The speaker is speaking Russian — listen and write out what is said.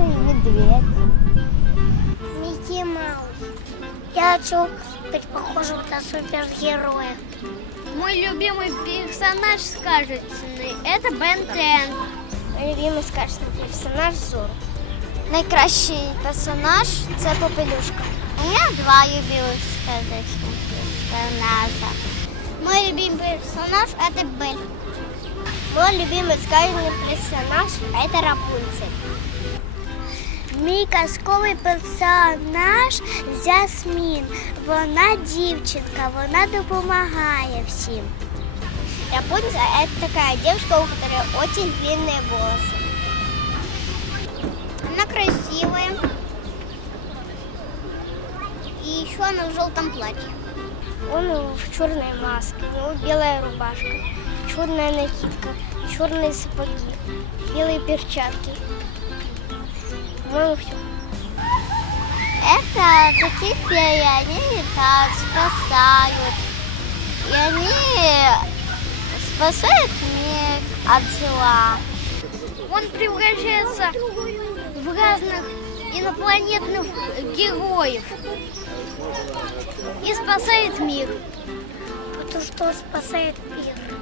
Маша и медведь. Микки Маус. Я хочу быть похожим на супергероя. Мой любимый персонаж сказочный – это Бен Тен. Мой любимый сказочный персонаж Зоро. Найкращий персонаж це попелюшка. У меня два любимых сказочных персонажа. Мой любимый персонаж – это Бель. Мой любимый сказочный персонаж – это Рапунцель. Мій казковий персонаж Жасмін. Вона дівчинка, вона допомагає всім. Рапунцель – это такая девушка, у которой очень длинные волосы. Она красивая. И еще она в желтом платье. Он в черной маске, у него белая рубашка, черная накидка, черные сапоги, белые перчатки. По-моему, все. Это такие феи, они летают, спасают. И они спасают мир от зла. Он превращается в разных инопланетных героев и спасает мир. Потому что он спасает мир.